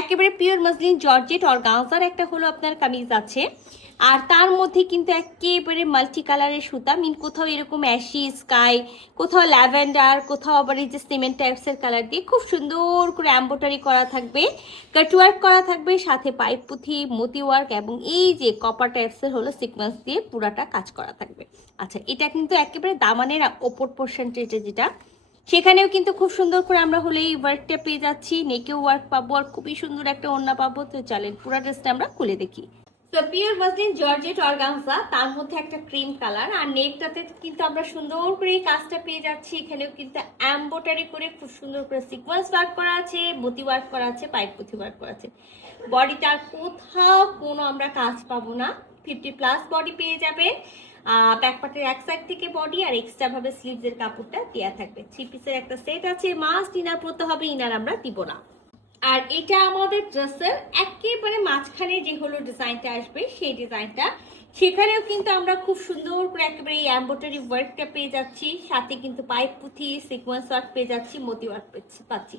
একেবারে pure muslin georgette organza একটা হলো আপনার কামিজ আছে। আর তার মধ্যে কিন্তু একেবারে মাল্টি কালারের সুতা, কোথাও এরকম অ্যাশি স্কাই, কোথাও ল্যাভেন্ডার, কোথাও আবার এই যে সিমেন্ট টাইপসের কালার দিয়ে খুব সুন্দর করে এমব্রয়ডারি করা থাকবে, কাটওয়ার্ক করা থাকবে, সাথে পাইপ পুঁথি, মতি ওয়ার্ক এবং এই যে কপার টাইপসের হলো সিকোয়েন্স দিয়ে পুরাটা কাজ করা থাকবে। আচ্ছা, এটা কিন্তু একেবারে দামানের ওপর পোর্শনটা যেটা, সেখানেও কিন্তু খুব সুন্দর করে আমরা হলে এই ওয়ার্কটা পেয়ে যাচ্ছি, নেকেও ওয়ার্ক পাবো আর খুবই সুন্দর একটা ওড়না পাবো। তো চলেন পুরো ড্রেসটা আমরা খুলে দেখি। তো পিওর মসলিন জর্জেট অর্গানজা, তার মধ্যে একটা ক্রিম কালার, আর নেকটাতে কিন্তু আমরা সুন্দর করে এই কাজটা পেয়ে যাচ্ছি। এখানেও কিন্তু এমব্রয়ডারি করে খুব সুন্দর করে সিকোয়েন্স ওয়ার্ক করা আছে, মতি ওয়ার্ক করা আছে, পাইপ পুঁথি ওয়ার্ক করা আছে। বডিটার কোথাও কোনো আমরা কাজ পাবো না, 50+ বডি পেয়ে যাবে। ব্যাক পার্টের এক সাইড থেকে বডি আর এক্সট্রা ভাবে স্লিভস এর কাপড়টা দেওয়া থাকবে। 3 পিসের একটা সেট আছে, মাস্ট ইনার পরতে হবে, ইনার আমরা দিব না। আর এটা আমাদের ড্রেসের একেবারে মাঝখানে যে হলো ডিজাইনটা আসবে, সেই ডিজাইনটা, সেখানেও কিন্তু আমরা খুব সুন্দর করে একেবারে এই এমব্রয়ডারি ওয়ার্কটা পেয়ে যাচ্ছি, সাথে কিন্তু পাইপ পুঁথি সিকোয়েন্স ওয়ার্ক পেয়ে যাচ্ছি, মতি ওয়ার্ক পাচ্ছি।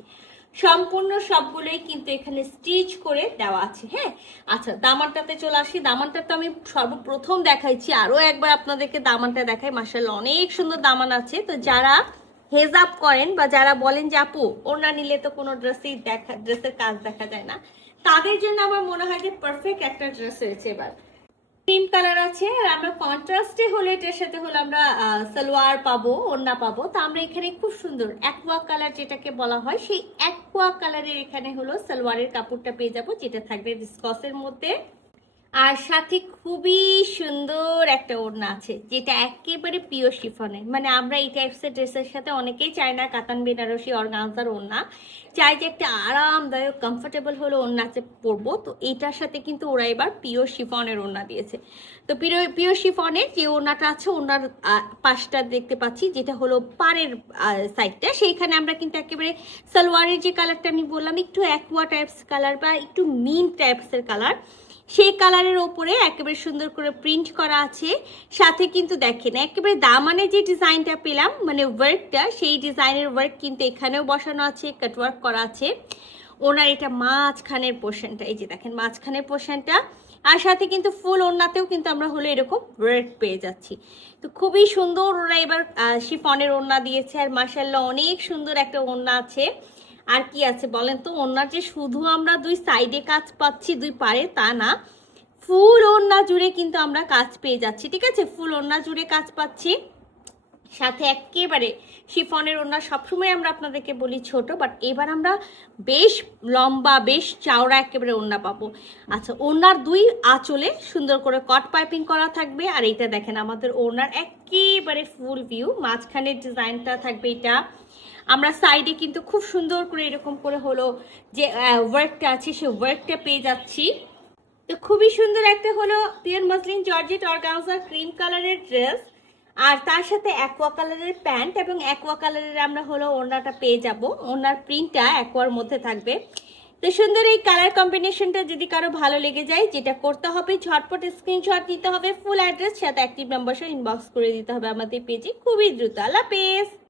সম্পূর্ণ সবগুলোই কিন্তু এখানে স্টিচ করে দেওয়া আছে। হ্যাঁ, আচ্ছা দামানটাতে চলে আসি। দামানটা তো আমি সর্বপ্রথম দেখাইছি, আরো একবার আপনাদেরকে দামানটা দেখাই। মাশাআল্লাহ অনেক সুন্দর দামান আছে। তো যারা হেজাব করেন বা যারা বলেন যে আপু ওড়না নিলে তো কোনো ড্রেসের কাজ দেখা যায় না, তাদের জন্য আমার মনে হয় যে পারফেক্ট একটা ড্রেস হয়েছে। এবার ক্রিম কালার আছে, আর আমরা কন্ট্রাস্টে হলে এটার সাথে হলো আমরা সালোয়ার পাবো, ওড়না পাবো। তো আমরা এখানে খুব সুন্দর অ্যাকোয়া কালার যেটাকে বলা হয়, সেই অ্যাকোয়া কালারের এখানে হলো সালোয়ারের কাপড়টা পেয়ে যাবো, যেটা থাকবে ভিসকসের মধ্যে। আর সাথে খুবই সুন্দর একটা ওড়না আছে, যেটা একেবারে পিওর শিফনের। মানে আমরা এই টাইপসের ড্রেসের সাথে অনেকেই চায় না কাতান বেনারসি অর্গানজার ওড়না, চাই যে একটা আরামদায়ক কমফোর্টেবল হলো ওড়নাতে পরবো। তো এইটার সাথে কিন্তু ওরা এবার পিওর শিফনের ওড়না দিয়েছে। তো পিওর শিফনের যে ওড়নাটা আছে, ওড়নার পাশটা দেখতে পাচ্ছি, যেটা হলো পাড়ের সাইডটা, সেইখানে আমরা কিন্তু একেবারে সালোয়ারের যে কালারটা আমি বললাম, একটু অ্যাকোয়া টাইপস কালার বা একটু মিন্ট টাইপসের কালার, সেই কালারের ওপরে একেবারে সুন্দর করে প্রিন্ট করা আছে। সাথে কিন্তু দেখেন একেবারে দামানে যে ডিজাইনটা পেলাম, মানে ওয়ার্কটা, সেই ডিজাইনের ওয়ার্ক কিন্তু এখানেও বসানো আছে, কাটওয়ার্ক করা আছে। ওনার এটা মাঝখানের পোর্শনটা, এই যে দেখেন মাঝখানের পোর্শনটা, আর সাথে কিন্তু ফুল ওড়নাতেও কিন্তু আমরা হলো এরকম ওয়ার্ক পেয়ে যাচ্ছি। তো খুবই সুন্দর ওরা এবার শিফনের ওড়না দিয়েছে, আর মাশাআল্লাহ অনেক সুন্দর একটা ওড়না আছে। আর কি আছে বলেন তো, ওড়নার যে শুধু আমরা দুই সাইডে কাজ পাচ্ছি, দুই পারে, তা না, ফুল ওড়না জুড়ে কিন্তু আমরা কাজ পেয়ে যাচ্ছি। ঠিক আছে, ফুল ওড়না জুড়ে কাজ পাচ্ছি। সাথে একেবারে শিফনের ওড়না সবসময় আমরা আপনাদেরকে বলি ছোট, বাট এবার আমরা বেশ লম্বা, বেশ চওড়া একেবারে ওড়না পাবো। আচ্ছা, ওড়নার দুই আঁচলে সুন্দর করে কট পাইপিং করা থাকবে। আর এইটা দেখেন আমাদের ওড়নার একেবারে ফুল ভিউ, মাঝখানের ডিজাইনটা থাকবে এটা। আমরা সাইডে কিন্তু খুব সুন্দর করে এরকম করে হলো যে ওয়ার্কটা আছে, সেই ওয়ার্কটা পেয়ে যাচ্ছি। তো খুবই সুন্দর একটা হলো pure muslin georgette organza cream কালারের ড্রেস, আর তার সাথে অ্যাকোয়া কালারের প্যান্ট এবং অ্যাকোয়া কালারের আমরা হলো ওড়নাটা পেয়ে যাব। ওড়নার প্রিন্টটা অ্যাকোয়ার মধ্যে থাকবে। তো সুন্দর এই কালার কম্বিনেশনটা যদি কারো ভালো লেগে যায়, যেটা করতে হবে ঝটপট স্ক্রিনশট নিতে হবে, ফুল অ্যাড্রেস সাথে অ্যাক্টিভ নাম্বার সহ ইনবক্স করে দিতে হবে আমাদের পেজে খুবই দ্রুত। আল্লাহ হাফেজ।